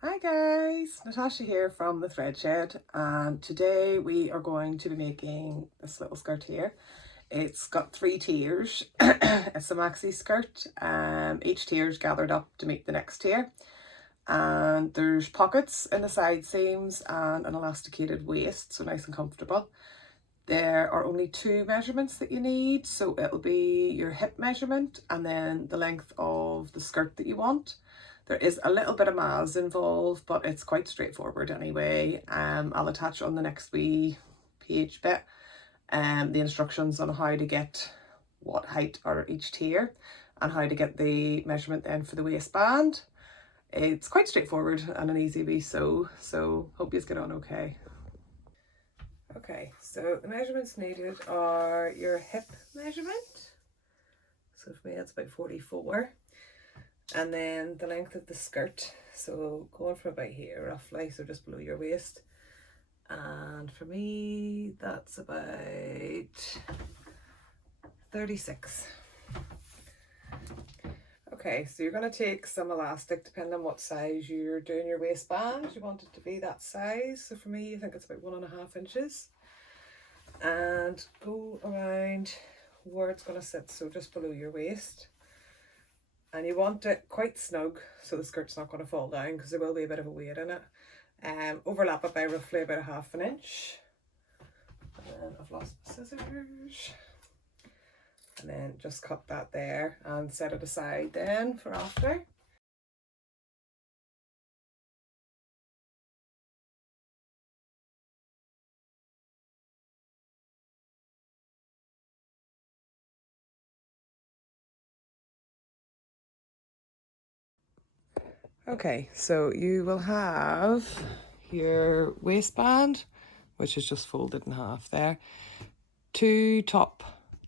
Hi guys, Natasha here from the Thread Shed, and today we are going to be making this little skirt here. It's got 3 tiers. It's a maxi skirt. Each tier is gathered up to meet the next tier, and there's pockets in the side seams and an elasticated waist, so nice and comfortable. There are only 2 measurements that you need, so it'll be your hip measurement and then the length of the skirt that you want. There is a little bit of maths involved, but it's quite straightforward anyway. I'll attach on the next wee page bit the instructions on how to get what height are each tier and how to get the measurement then for the waistband. It's quite straightforward and an easy wee sew, so hope you get on okay. Okay, so the measurements needed are your hip measurement. So for me that's about 44. And then the length of the skirt. So going from about here roughly, so just below your waist. And for me that's about 36. Okay, so you're going to take some elastic depending on what size you're doing your waistband. You want it to be that size. So for me I think it's about 1.5 inches. And go around where it's going to sit, so just below your waist. And you want it quite snug so the skirt's not going to fall down because there will be a bit of a weight in it. Overlap it by roughly about 1/2 inch. And then I've lost my scissors. And then just cut that there and set it aside then for after. Okay, so you will have your waistband, which is just folded in half there. 2 top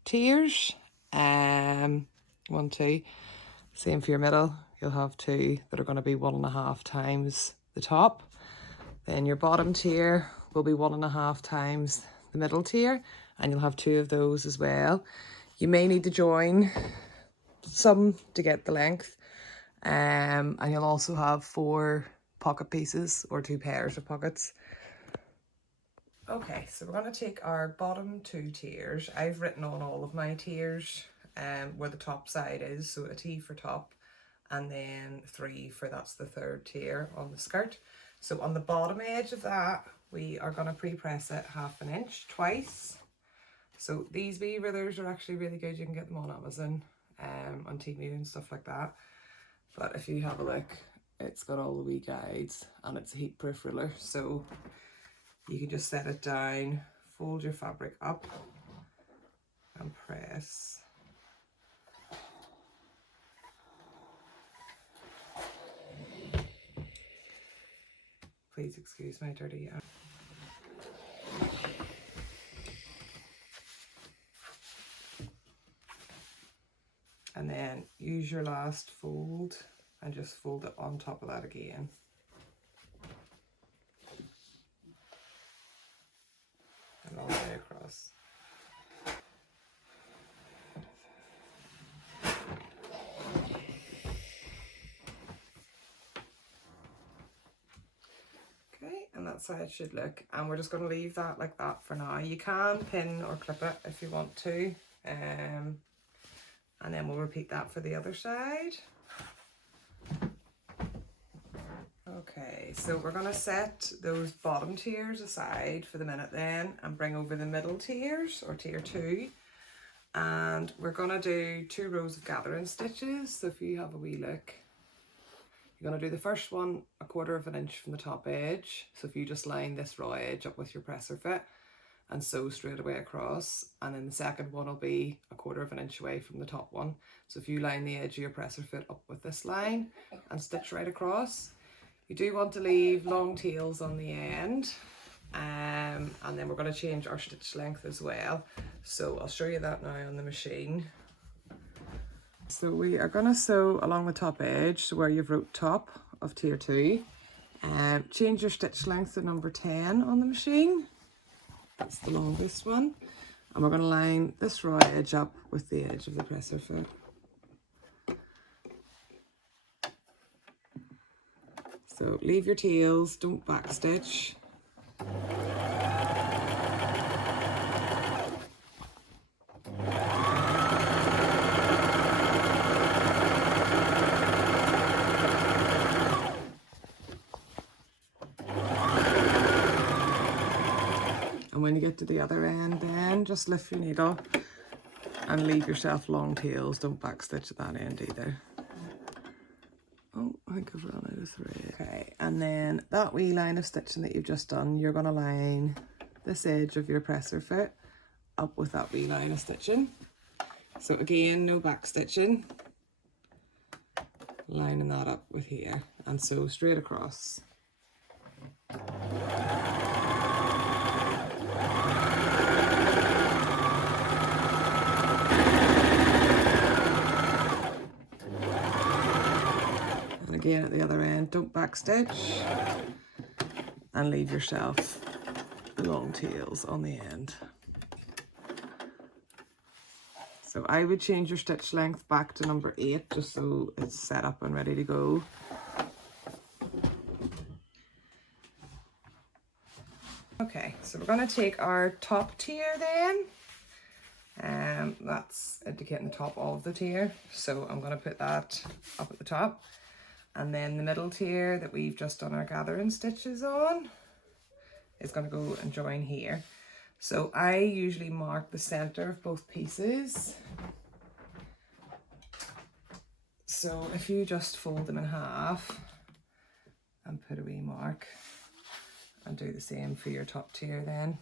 tiers, 1, 2. Same for your middle. You'll have 2 that are going to be 1.5 times the top. Then your bottom tier will be 1.5 times the middle tier, and you'll have 2 of those as well. You may need to join some to get the length, and you'll also have 4 pocket pieces or 2 pairs of pockets. Okay, so we're going to take our bottom 2 tiers. I've written on all of my tiers where the top side is, so a T for top, and then 3 for that's the 3rd tier on the skirt. So on the bottom edge of that, we are going to pre-press it 1/2 inch twice. So these wee rulers are actually really good. You can get them on Amazon, on Temu and stuff like that. But if you have a look, it's got all the wee guides and it's a heat proof ruler. So you can just set it down, fold your fabric up and press. Please excuse my dirty hand. And then use your last fold and just fold it on top of that again. And all the way across. Okay, and that's how it should look. And we're just going to leave that like that for now. You can pin or clip it if you want to. And then we'll repeat that for the other side. Okay, so we're going to set those bottom tiers aside for the minute then and bring over the middle tiers, or tier 2. And we're going to do 2 rows of gathering stitches. So if you have a wee look, you're going to do the first one 1/4 inch from the top edge. So if you just line this raw edge up with your presser fit and sew straight away across, and then the second one will be 1/4 inch away from the top one. So if you line the edge of your presser fit up with this line and stitch right across, you do want to leave long tails on the end. And then we're going to change our stitch length as well. So I'll show you that now on the machine. So we are going to sew along the top edge, so where you've wrote top of tier 2. Change your stitch length to number 10 on the machine. That's the longest one. And we're going to line this raw edge up with the edge of the presser foot. So leave your tails, don't backstitch. And when you get to the other end, then just lift your needle and leave yourself long tails. Don't backstitch at that end either. Oh, I think I've run out of thread. Okay, and then that wee line of stitching that you've just done, you're going to line this edge of your presser foot up with that wee line of stitching. So again, no back stitching. Lining that up with here, and sew straight across. Again at the other end, don't backstitch, and leave yourself long tails on the end. So I would change your stitch length back to number 8 just so it's set up and ready to go. Okay, so we're going to take our top tier then. That's indicating the top of the tier, so I'm going to put that up at the top. And then the middle tier that we've just done our gathering stitches on is going to go and join here. So I usually mark the center of both pieces. So if you just fold them in half and put a wee mark, and do the same for your top tier then.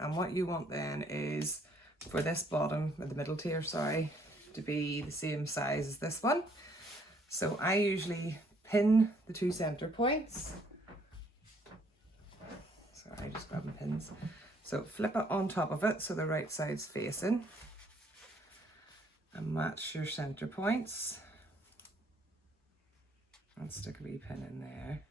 And what you want then is for this bottom, or the middle tier, sorry, to be the same size as this one. So I usually pin the 2 center points. Sorry, just grabbing pins. So flip it on top of it so the right side's facing. And match your center points. And stick a wee pin in there.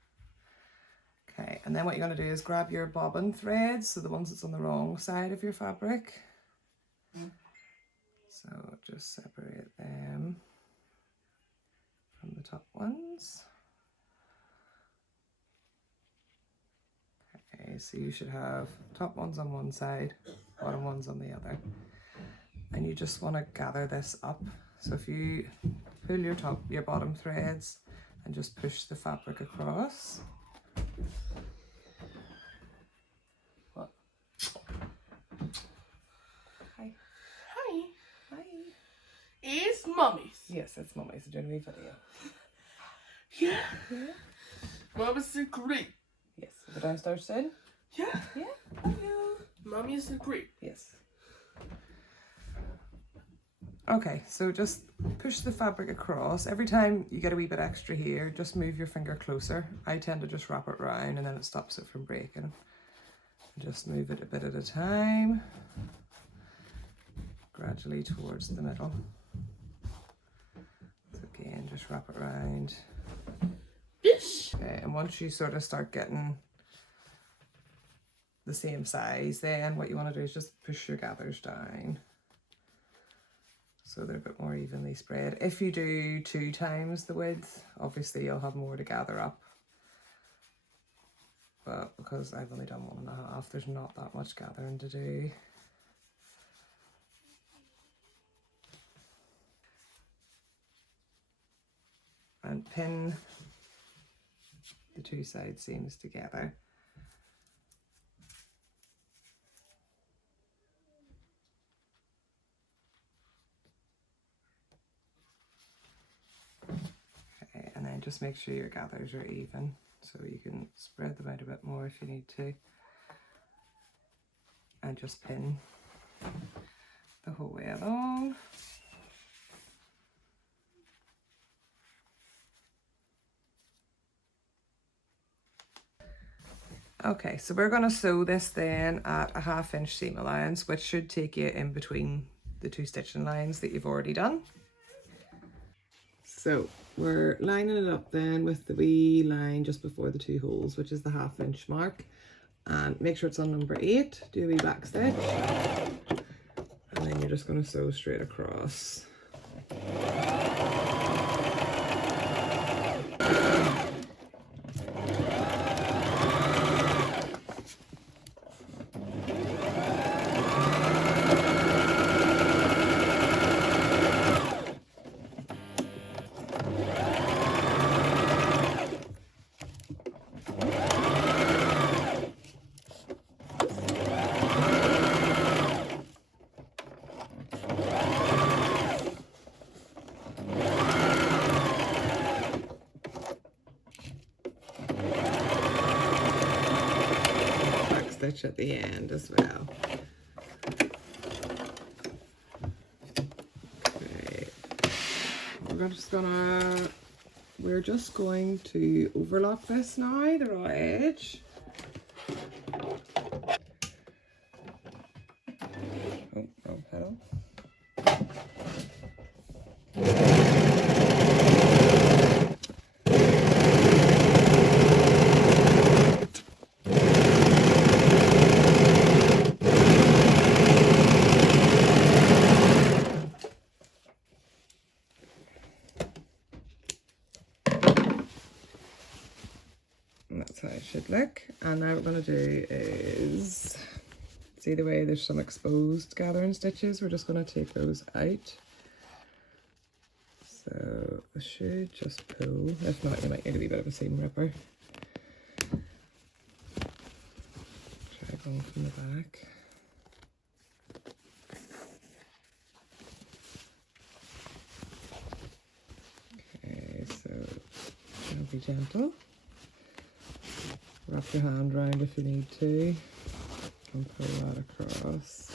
Okay, and then what you're going to do is grab your bobbin threads, so the ones that's on the wrong side of your fabric. So just separate them from the top ones. Okay, so you should have top ones on one side, bottom ones on the other. And you just want to gather this up. So if you pull your bottom threads and just push the fabric across. What? Hi. Hi. Hi. It's Mummy's. Yes, it's Mummy's doing a wee video. Yeah. Yeah. Mummy's is great. Yes. The downstairs side? Yeah. Yeah. Hello. Mummy's is great. Yes. Okay, so just push the fabric across. Every time you get a wee bit extra here, just move your finger closer. I tend to just wrap it round and then it stops it from breaking. Just move it a bit at a time, gradually towards the middle. So again, just wrap it round. Yes. Okay, and once you sort of start getting the same size, then what you want to do is just push your gathers down so they're a bit more evenly spread. If you do 2 times the width, obviously you'll have more to gather up. But because I've only done 1.5, there's not that much gathering to do. And pin the 2 side seams together. Okay, and then just make sure your gathers are even, so you can spread them out a bit more if you need to. And just pin the whole way along. Okay, so we're going to sew this then at a 1/2 inch seam allowance, which should take you in between the 2 stitching lines that you've already done. So we're lining it up then with the wee line just before the 2 holes, which is the 1/2 inch mark. And make sure it's on number 8. Do a wee back stitch. just going to sew straight across. Stitch at the end as well. Okay. We're just going to overlock this now, the raw edge. Oh, wrong pedal. That's how it should look. And now what we're going to do is, see the way there's some exposed gathering stitches, we're just going to take those out. So I should just pull, if not you might need a wee bit of a seam ripper. Try going from the back. Okay, so try and be gentle. Wrap your hand round if you need to, and pull that across.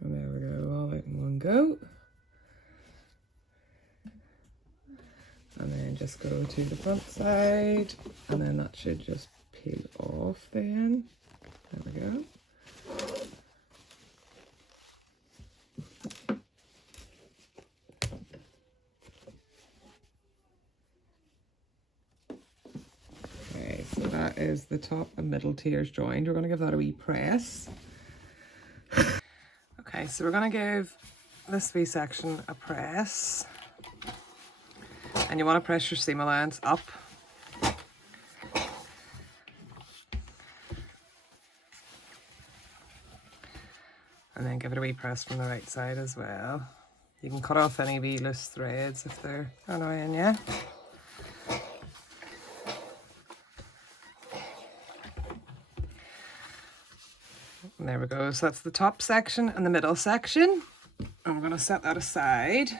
And there we go, all out in one go. And then just go to the front side, and then that should just peel off then. There we go. Okay, so that is the top and middle tiers joined. We're going to give that a wee press. Okay, so we're going to give this wee section a press. And you want to press your seam allowance up. And then give it a wee press from the right side as well. You can cut off any wee loose threads if they're annoying you. And there we go. So that's the top section and the middle section. I'm going to set that aside.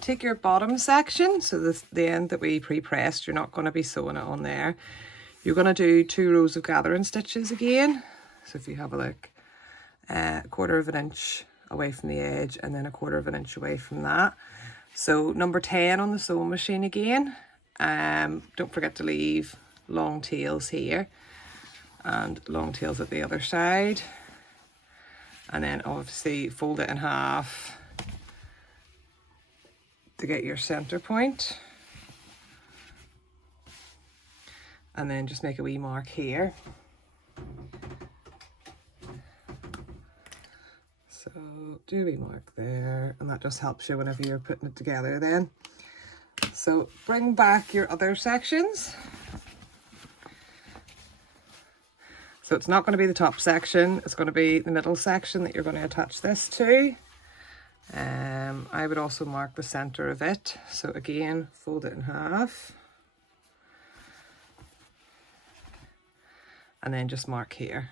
Take your bottom section, so the end that we pre-pressed, you're not going to be sewing it on there. You're going to do 2 rows of gathering stitches again. So if you have a look, 1/4 of an inch away from the edge and then 1/4 of an inch away from that. So number 10 on the sewing machine again. Don't forget to leave long tails here and long tails at the other side. And then obviously fold it in half to get your center point, and then just make a wee mark here. So do a wee mark there, and that just helps you whenever you're putting it together then. So bring back your other sections. So it's not going to be the top section, it's going to be the middle section that you're going to attach this to. I would also mark the center of it. So again, fold it in half. And then just mark here.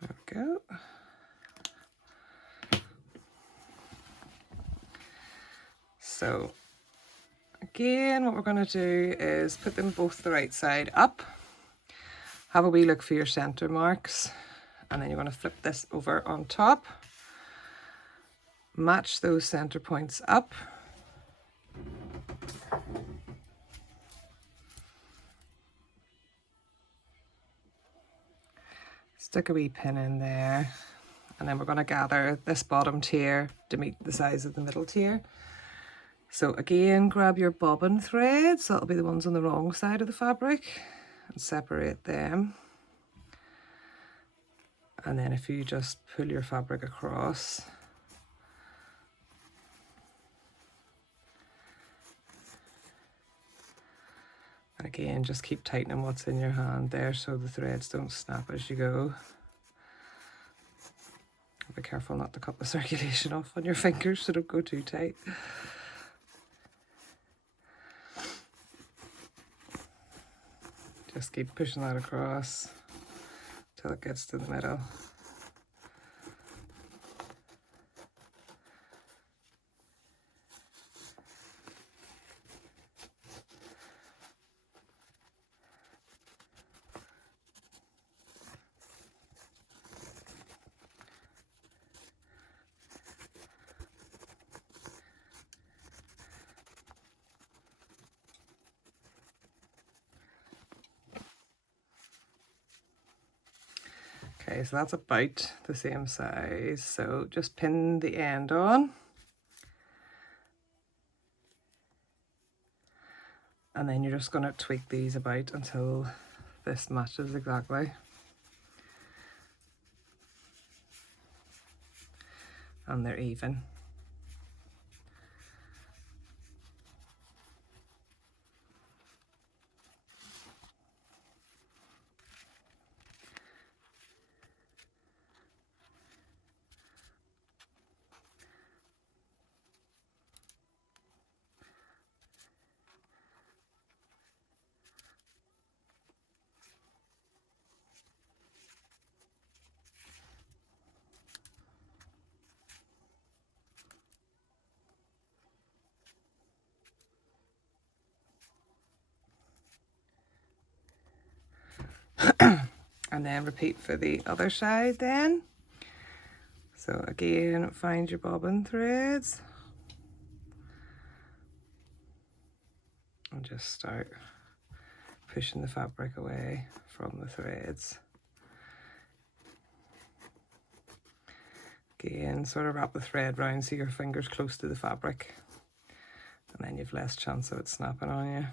There we go. So again, what we're going to do is put them both the right side up. Have a wee look for your center marks. And then you're going to flip this over on top. Match those center points up. Stick a wee pin in there, and then we're going to gather this bottom tier to meet the size of the middle tier. So again, grab your bobbin threads, that'll be the ones on the wrong side of the fabric, and separate them. And then if you just pull your fabric across, and again, just keep tightening what's in your hand there so the threads don't snap as you go. Be careful not to cut the circulation off on your fingers so don't go too tight. Just keep pushing that across till it gets to the middle. Okay, so that's about the same size, so just pin the end on. And then you're just going to tweak these about until this matches exactly. And they're even. And then repeat for the other side then. So again, find your bobbin threads and just start pushing the fabric away from the threads. Again, sort of wrap the thread round so your finger's close to the fabric, and then you've less chance of it snapping on you.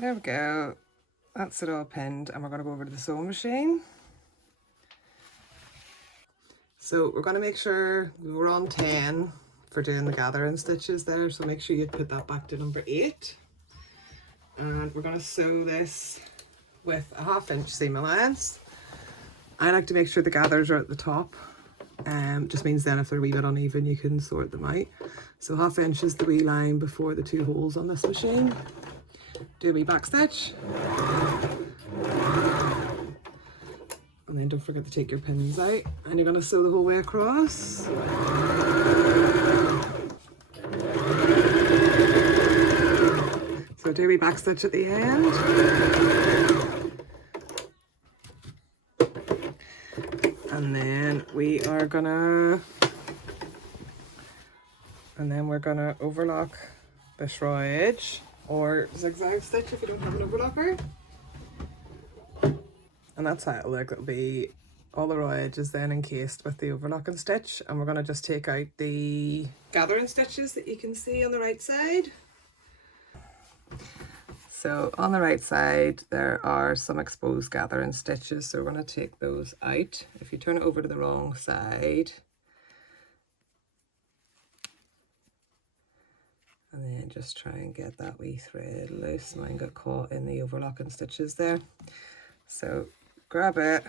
There we go. That's it all pinned, and we're going to go over to the sewing machine. So we're going to make sure we're on 10 for doing the gathering stitches there, so make sure you put that back to number 8. And we're going to sew this with a 1/2 inch seam allowance. I like to make sure the gathers are at the top. Just means then if they're a wee bit uneven you can sort them out. So 1/2 inch is the wee line before the 2 holes on this machine. Do a wee back stitch. And then don't forget to take your pins out. And you're going to sew the whole way across. So do a wee back stitch at the end. And then we're gonna overlock this raw edge, or zigzag stitch if you don't have an overlocker. And that's how it'll look. It'll be all the raw edges then encased with the overlocking stitch, and we're gonna just take out the gathering stitches that you can see on the right side. So on the right side there are some exposed gathering stitches, so we're going to take those out. If you turn it over to the wrong side, and then just try and get that wee thread loose. Mine got caught in the overlocking stitches there. So grab it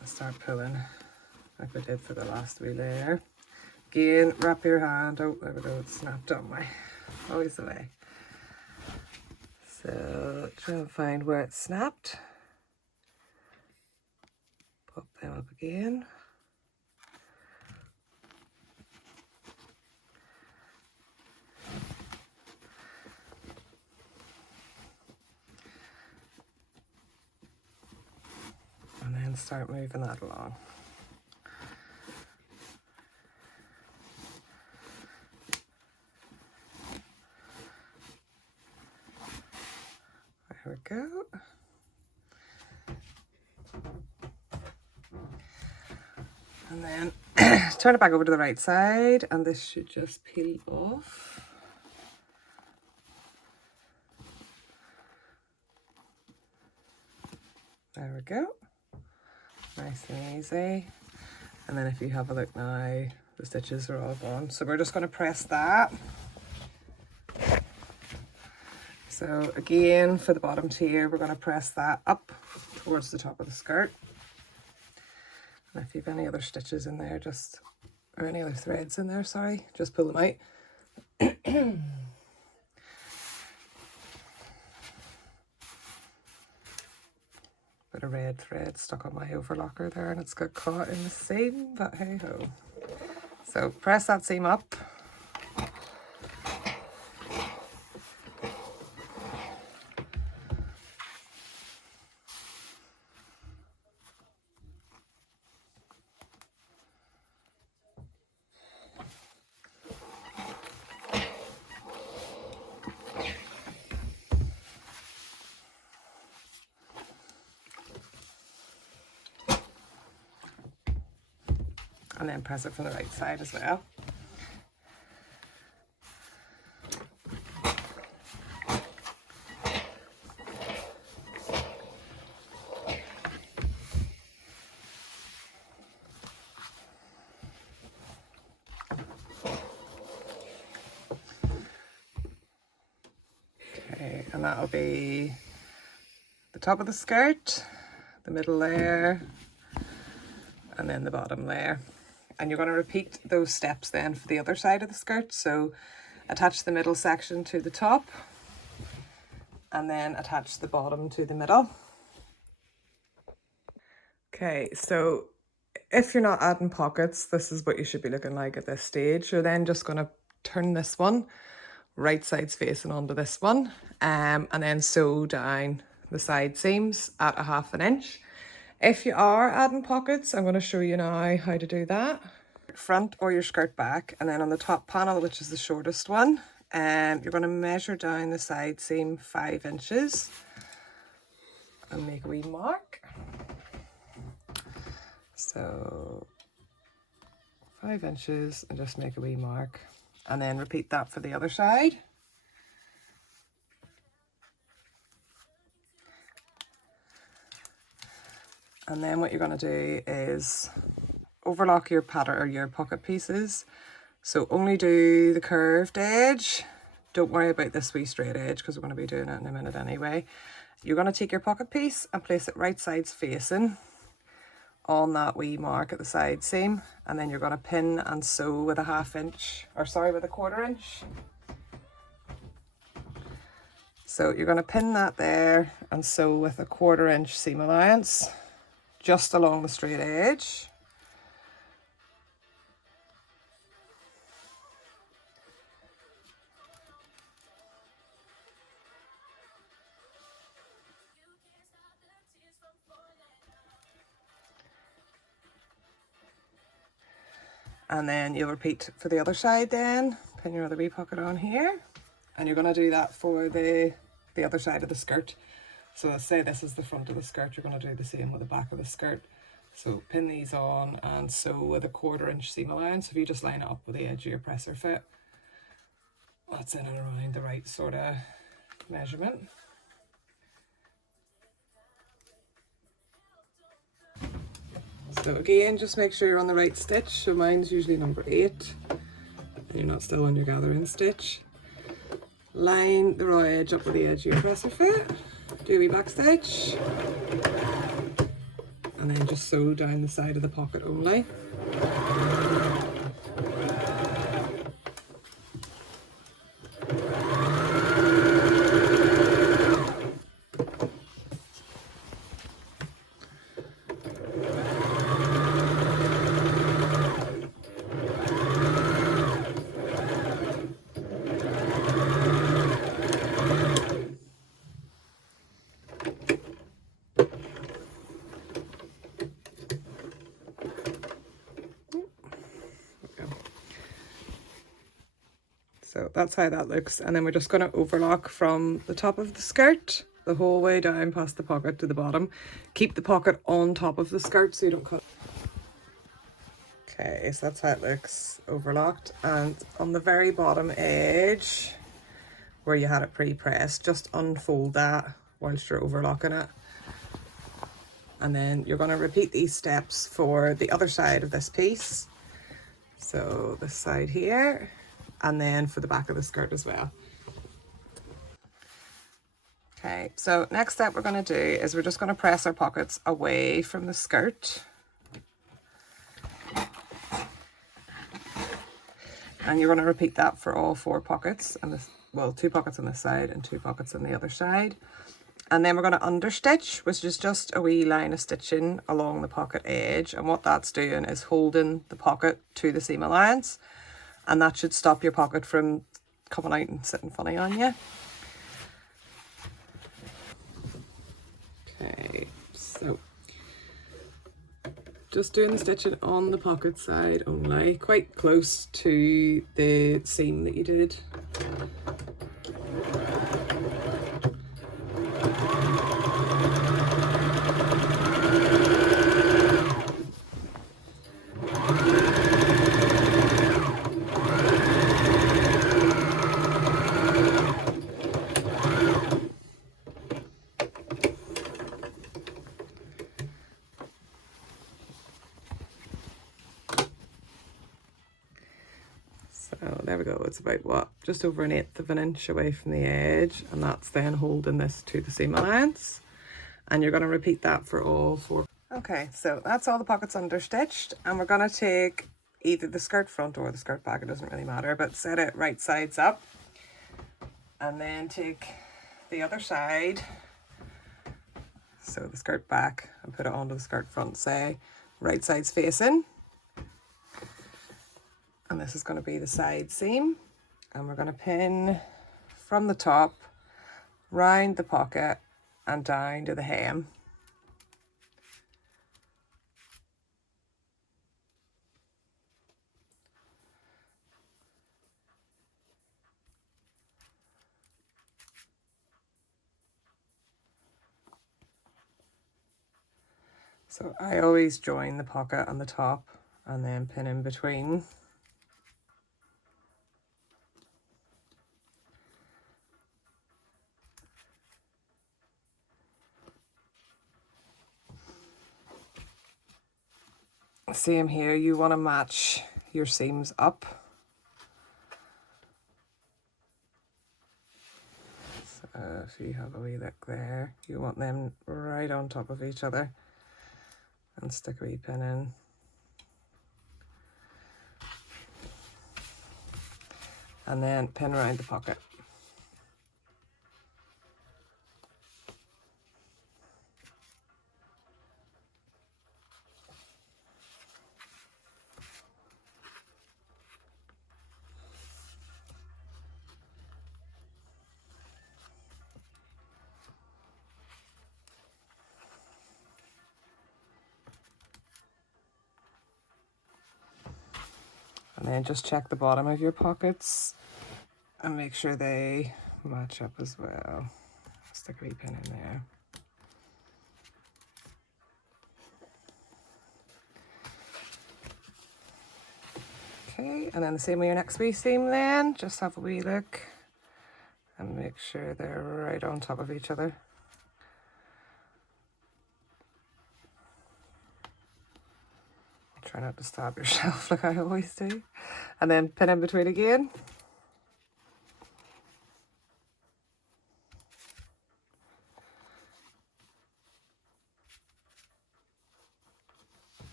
and start pulling like we did for the last wee layer. Again, wrap your hand. Oh, there we go, it snapped on my, always the way. So try and find where it snapped. Pop them up again. And then start moving that along. go. And then turn it back over to the right side, and this should just peel off. There we go. Nice and easy. And then if you have a look now, the stitches are all gone. So we're just going to press that. So again, for the bottom tier, we're going to press that up towards the top of the skirt. And if you have any other stitches in there, just, or any other threads in there, sorry, just pull them out. Bit of red thread stuck on my overlocker there, and it's got caught in the seam, but hey ho. So press that seam up. And then press it from the right side as well. Okay, and that'll be the top of the skirt, the middle layer, and then the bottom layer. And you're going to repeat those steps then for the other side of the skirt. So attach the middle section to the top, and then attach the bottom to the middle. Okay, so if you're not adding pockets, this is what you should be looking like at this stage. You're then just going to turn this one right sides facing onto this one, and then sew down the side seams at 1/2 inch. If you are adding pockets, I'm going to show you now how to do that. Front or your skirt back, and then on the top panel, which is the shortest one, you're going to measure down the side seam 5 inches and make a wee mark. So 5 inches and just make a wee mark, and then repeat that for the other side. And then what you're going to do is overlock your pattern or your pocket pieces. So only do the curved edge. Don't worry about this wee straight edge because we're going to be doing it in a minute anyway. You're going to take your pocket piece and place it right sides facing on that wee mark at the side seam, and then you're going to pin and sew with a 1/2 inch, or sorry, with a 1/4 inch. So you're going to pin that there and sew with a 1/4 inch seam allowance just along the straight edge. And then you'll repeat for the other side then. Pin your other wee pocket on here. And you're going to do that for the other side of the skirt. So let's say this is the front of the skirt. You're going to do the same with the back of the skirt. So pin these on and sew with a 1/4 inch seam allowance. If you just line it up with the edge of your presser fit, that's in and around the right sort of measurement. So again, just make sure you're on the right stitch. So mine's usually number 8. And you're not still on your gathering stitch. Line the raw edge up with the edge of your presser fit. Do a wee back stitch. And then just sew down the side of the pocket only. So that's how that looks. And then we're just going to overlock from the top of the skirt the whole way down past the pocket to the bottom. Keep the pocket on top of the skirt so you don't cut. Okay, so that's how it looks overlocked. And on the very bottom edge, where you had it pre-pressed, just unfold that whilst you're overlocking it. And then you're going to repeat these steps for the other side of this piece. So this side here, and then for the back of the skirt as well. Okay, so next step we're going to do is we're just going to press our pockets away from the skirt. And you're going to repeat that for all 4 pockets, and this, well, 2 pockets on this side and 2 pockets on the other side. And then we're going to understitch, which is just a wee line of stitching along the pocket edge. And what that's doing is holding the pocket to the seam allowance. And that should stop your pocket from coming out and sitting funny on you. Okay, so just doing the stitching on the pocket side only, quite close to the seam that you did. So there we go, it's about what, just over 1/8 of an inch away from the edge, and that's then holding this to the seam allowance. And you're going to repeat that for all 4. Okay, so that's all the pockets understitched, and we're going to take either the skirt front or the skirt back, it doesn't really matter, but set it right sides up, and then take the other side, so the skirt back, and put it onto the skirt front, say right sides facing. And this is going to be the side seam, and we're going to pin from the top round the pocket and down to the hem. So I always join the pocket on the top and then pin in between. Same here, you want to match your seams up. So if you have a wee look there, you want them right on top of each other, and stick a wee pin in. And then pin around the pocket. And then just check the bottom of your pockets and make sure they match up as well. Stick a wee pin in there. Okay, and then the same with your next wee seam then, just have a wee look and make sure they're right on top of each other. Try not to stab yourself like I always do. And then pin in between again.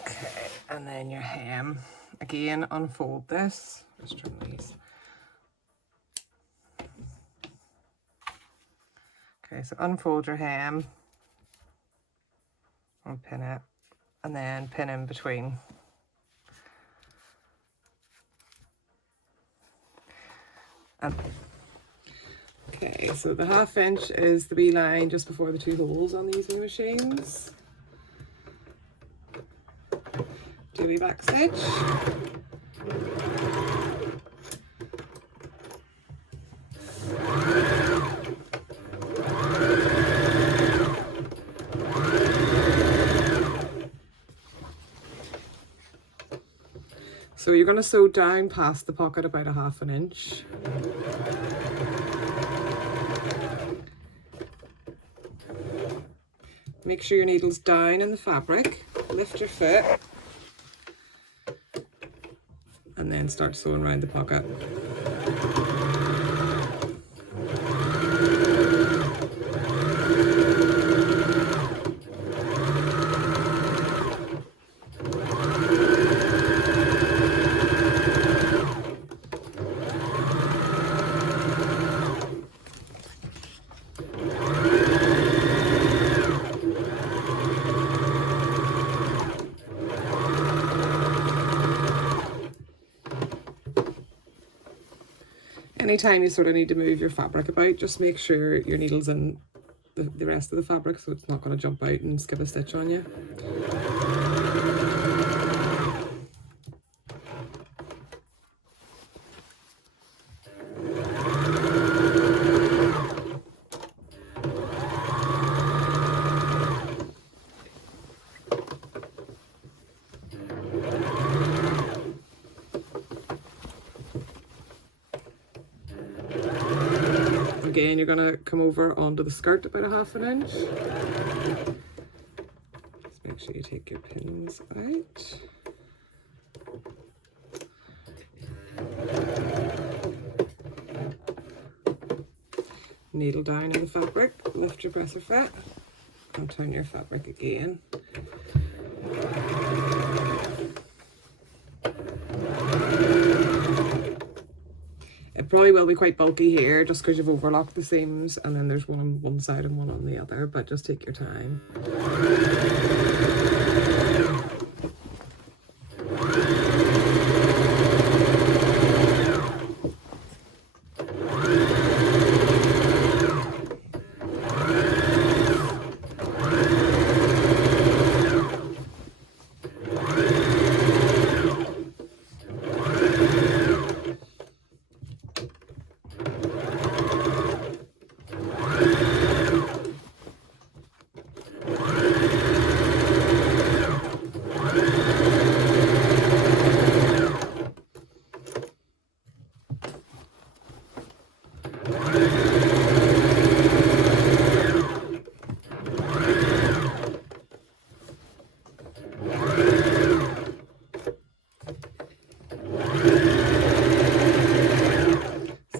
Okay, and then your hem. Again, unfold this. Just trim these. Okay, so unfold your hem and pin it, and then pin in between. And okay, so the 1/2 inch is the wee line just before the 2 holes on these new machines. Do a wee back stitch. So you're going to sew down past the pocket about 1/2 inch. Make sure your needle's down in the fabric, lift your foot, and then start sewing around the pocket. Anytime you sort of need to move your fabric about, just make sure your needle's in the rest of the fabric so it's not going to jump out and skip a stitch on you. Again, you're going to come over onto the skirt about 1/2 inch. Just make sure you take your pins out. Needle down in the fabric, lift your presser foot, and turn your fabric again. It probably will be quite bulky here just because you've overlocked the seams and then there's one on one side and one on the other, but just take your time.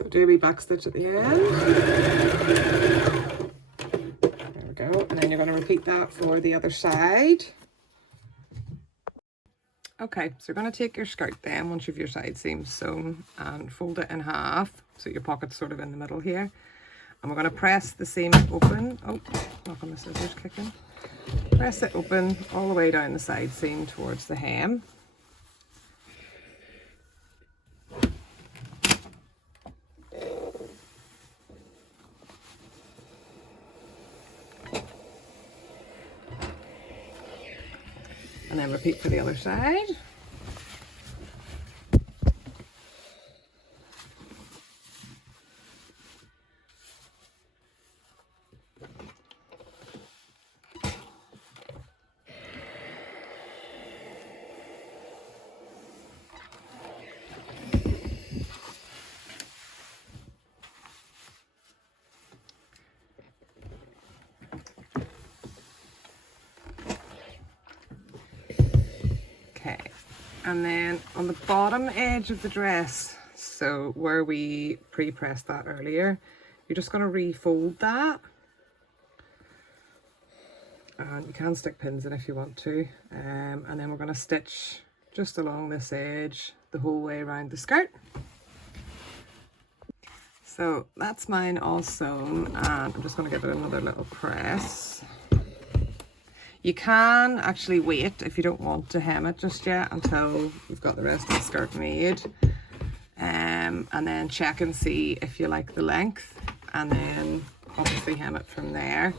Do a wee back stitch at the end. There we go. And then you're going to repeat that for the other side. Okay, so you're going to take your skirt then, once you've your side seams sewn, and fold it in half, so your pocket's sort of in the middle here. And we're going to press the seam open. Oh, knock on the scissors kicking. Press it open all the way down the side seam towards the hem. And then repeat for the other side. And then on the bottom edge of the dress, so where we pre-pressed that earlier, you're just going to refold that. And you can stick pins in if you want to. And then we're going to stitch just along this edge the whole way around the skirt. So that's mine all sewn, and I'm just going to give it another little press. You can actually wait if you don't want to hem it just yet until you've got the rest of the skirt made, and then check and see if you like the length, and then obviously hem it from there.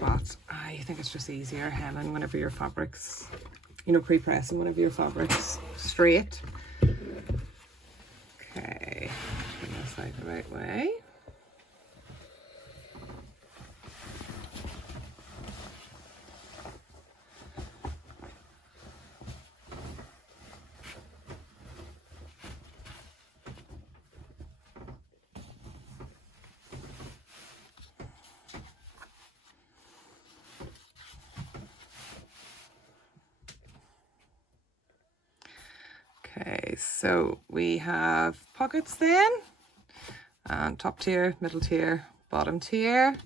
But I think it's just easier hemming whenever your fabric's, you know, pre-pressing whenever your fabric's straight. Okay, turn this out the right way. Okay, so we have pockets then, and top tier, middle tier, bottom tier,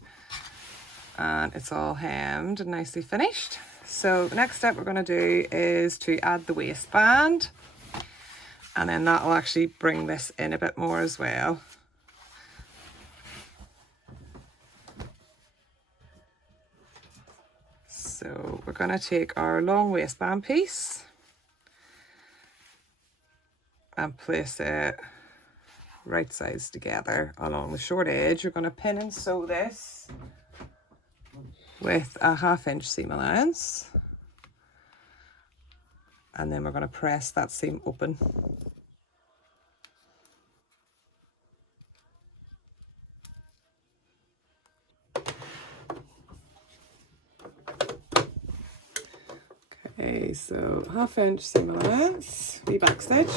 and it's all hemmed and nicely finished. So the next step we're going to do is to add the waistband, and then that will actually bring this in a bit more as well. So we're going to take our long waistband piece and place it right sides together along the short edge. You're going to pin and sew this with a 1/2 inch seam allowance, and then we're going to press that seam open. Okay, so 1/2 inch seam allowance, wee back stitch.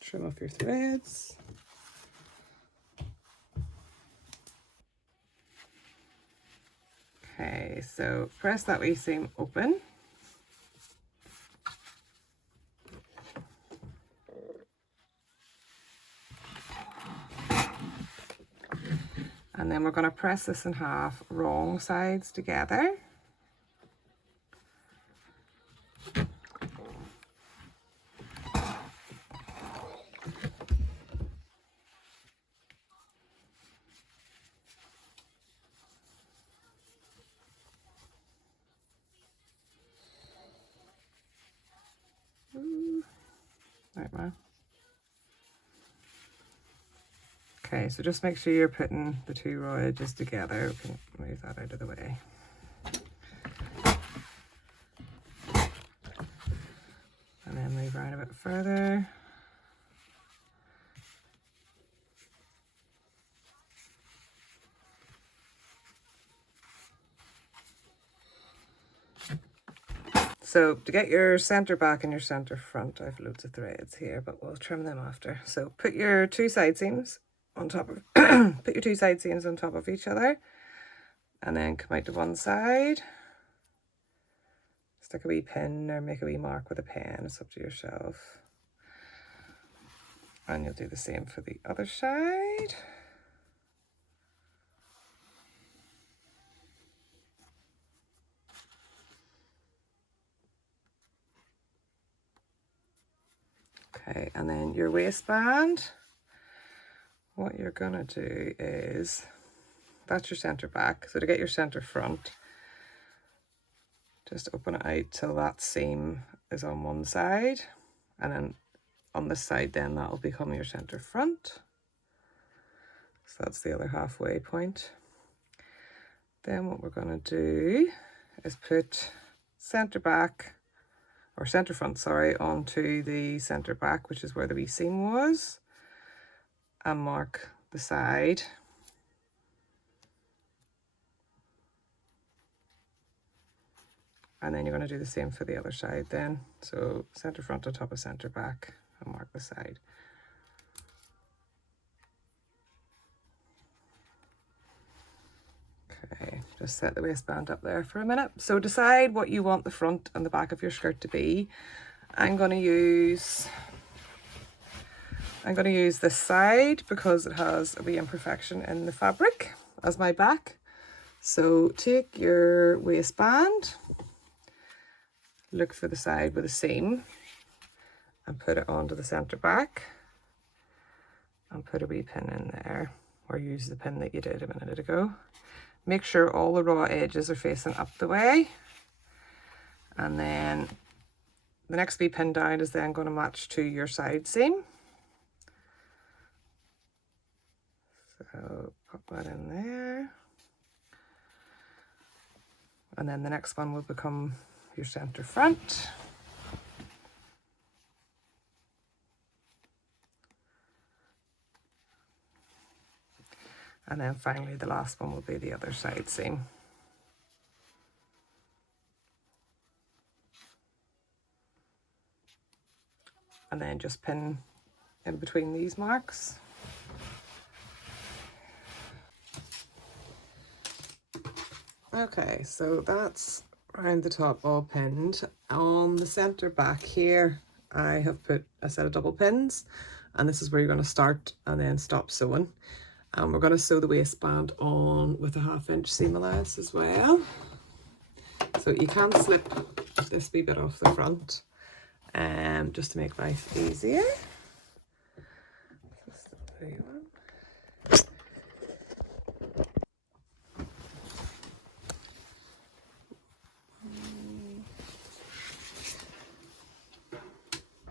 Trim off your threads. Okay, so press that wee seam open. And then we're going to press this in half, wrong sides together. Right, man. Okay, so just make sure you're putting the two raw edges together. We can move that out of the way. And then move around a bit further. So to get your center back and your center front, I have loads of threads here, but we'll trim them after. So put your two side seams on top of put your two side seams on top of each other, and then come out to one side. Stick a wee pin or make a wee mark with a pen, it's up to yourself. And you'll do the same for the other side. Okay, and then your waistband, what you're gonna do is, that's your center back. So to get your center front, just open it out till that seam is on one side, and then on this side then that'll become your center front. So that's the other halfway point. Then what we're gonna do is put center back, or center front, sorry, onto the center back, which is where the wee seam was, and mark the side. And then you're going to do the same for the other side then. So center front on top of center back and mark the side. Okay, just set the waistband up there for a minute. So decide what you want the front and the back of your skirt to be. I'm going to use this side because it has a wee imperfection in the fabric as my back. So take your waistband, look for the side with a seam, and put it onto the center back, and put a wee pin in there, or use the pin that you did a minute ago. Make sure all the raw edges are facing up the way, and then the next wee pin down is then going to match to your side seam. So pop that in there, and then the next one will become your center front. And then finally the last one will be the other side seam. and then just pin in between these marks. Okay, so that's around the top all pinned. On the center back here, I have put a set of double pins, and this is where you're going to start and then stop sewing. And we're going to sew the waistband on with a 1/2 inch seam allowance as well. So you can slip this wee bit off the front, just to make life easier.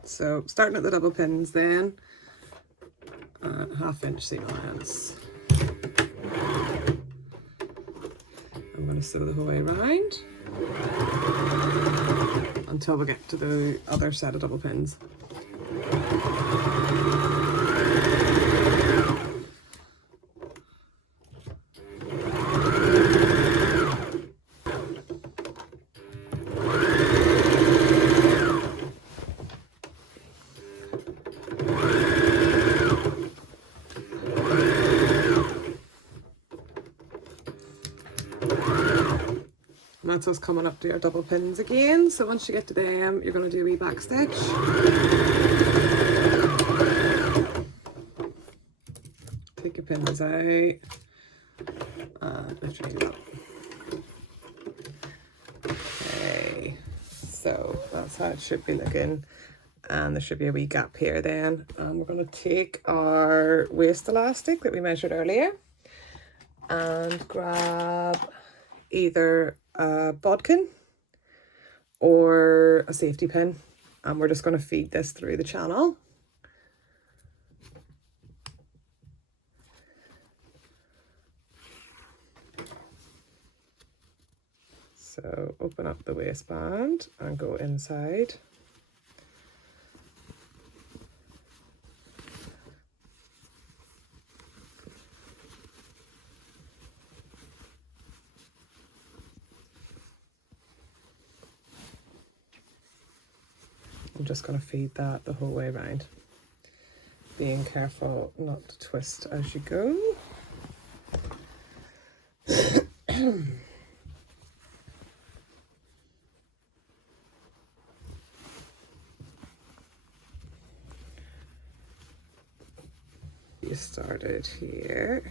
So starting at the double pins then, 1/2 inch seam allowance. I'm going to sew the whole way around until we get to the other set of double pins. And that's us coming up to your double pins again. So once you get to them, you're going to do a wee back stitch. Take your pins out and lift your needle up. Okay, so that's how it should be looking. And there should be a wee gap here then. And we're going to take our waist elastic that we measured earlier and grab either a bodkin or a safety pin, and we're just going to feed this through the channel. So open up the waistband and go inside. I'm just going to feed that the whole way around, being careful not to twist as you go. You started here.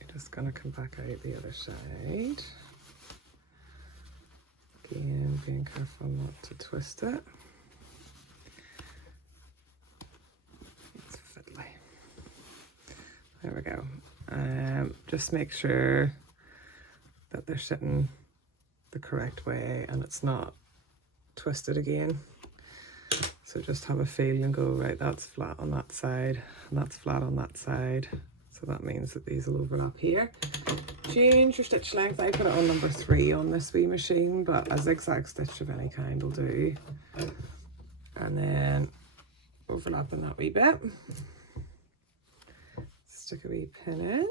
You're just going to come back out the other side. Again, being careful not to twist it. It's fiddly. There we go. Just make sure that they're sitting the correct way and it's not twisted again. So just have a feel and go, right, that's flat on that side and that's flat on that side. So that means that these will overlap here. Change your stitch length. I put it on number 3 on this wee machine, but a zigzag stitch of any kind will do. And then overlapping that wee bit. Stick a wee pin in.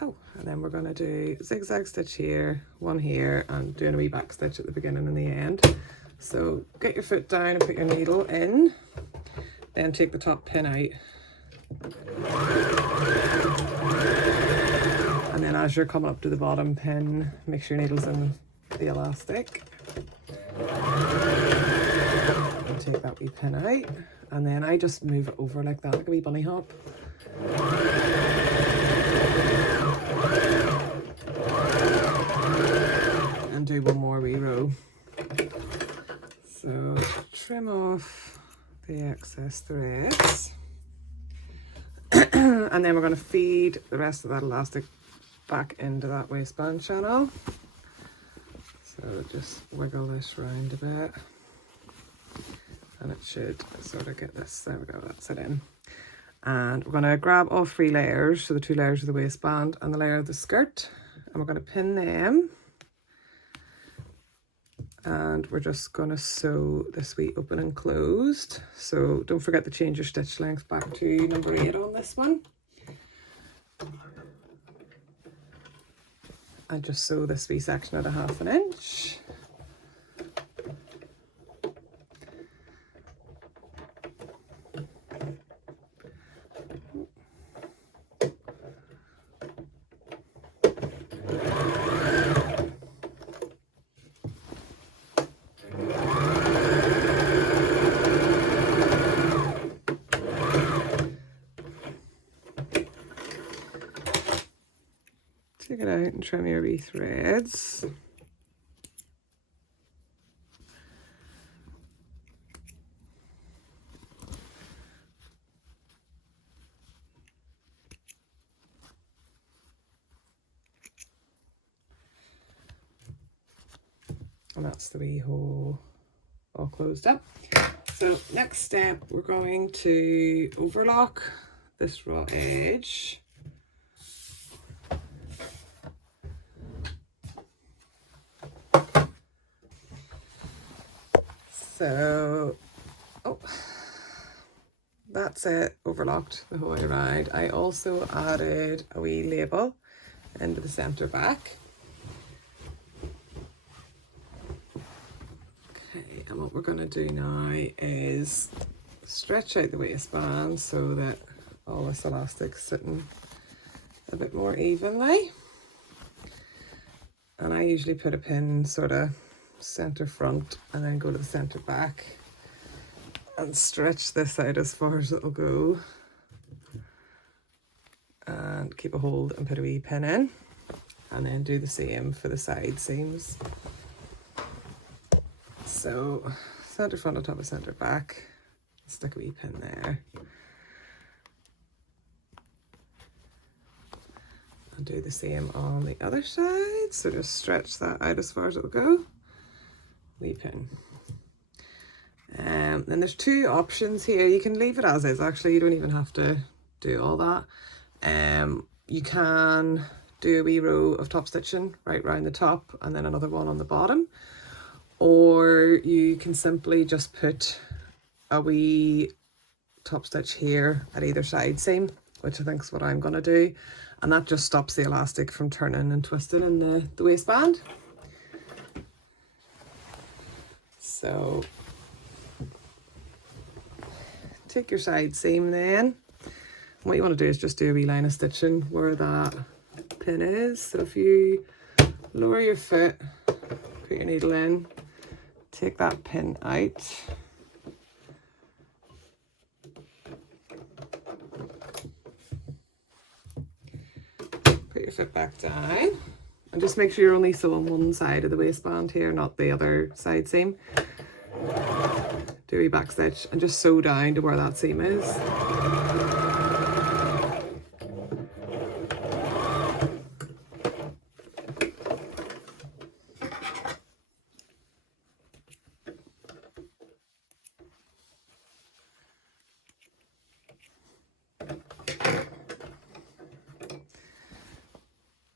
Oh, and then we're going to do zigzag stitch here, one here, and doing a wee back stitch at the beginning and the end. So get your foot down and put your needle in, then take the top pin out. And then as you're coming up to the bottom pin, make sure your needle's in the elastic. And take that wee pin out. And then I just move it over like that, like a wee bunny hop. And do one more wee row. So trim off the excess threads. And then we're going to feed the rest of that elastic back into that waistband channel. So just wiggle this round a bit. And it should sort of get this, there we go, that's it in. And we're going to grab all 3 layers, so the 2 layers of the waistband and the layer of the skirt, and we're going to pin them. And we're just going to sew this wee open and closed. So don't forget to change your stitch length back to number 8 on this one. and just sew this wee section at 1/2 inch. Take it out and trim your wee threads. And that's the wee hole all closed up. So next step, we're going to overlock this raw edge. So, oh, that's it, overlocked the whole way around. I also added a wee label into the centre back. Okay, and what we're going to do now is stretch out the waistband so that all this elastic's sitting a bit more evenly. And I usually put a pin sort of centre front and then go to the centre back and stretch this out as far as it'll go, and keep a hold and put a wee pin in, and then do the same for the side seams. So centre front on top of centre back, stick a wee pin there, and do the same on the other side. So just stretch that out as far as it'll go, wee pin. Then there's two options here. You can leave it as is, actually, you don't even have to do all that. You can do a wee row of top stitching right round the top and then another one on the bottom, or you can simply just put a wee top stitch here at either side seam, which I think is what I'm going to do, and that just stops the elastic from turning and twisting in the waistband. So take your side seam then. What you want to do is just do a wee line of stitching where that pin is. So if you lower your foot, put your needle in, take that pin out, put your foot back down, and just make sure you're only sewing one side of the waistband here, not the other side seam. Do a wee back stitch and just sew down to where that seam is.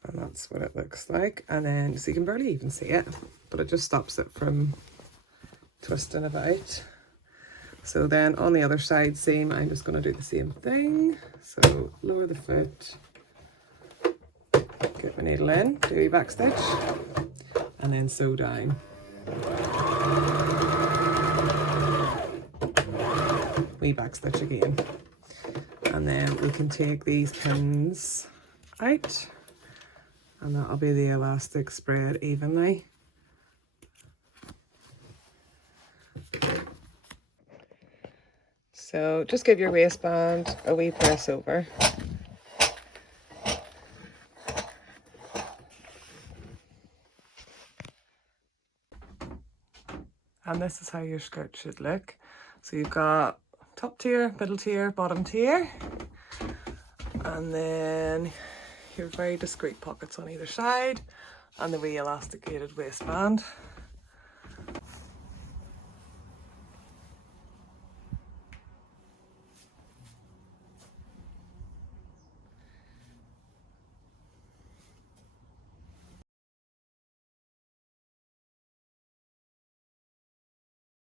And that's what it looks like. And then, so you can barely even see it, but it just stops it from twisting about. So then on the other side seam, I'm just going to do the same thing. So lower the foot, get my needle in, do a back stitch, and then sew down. Wee back stitch again. And then we can take these pins out, and that'll be the elastic spread evenly. So just give your waistband a wee press over. And this is how your skirt should look. So you've got top tier, middle tier, bottom tier, and then your very discreet pockets on either side, and the wee elasticated waistband.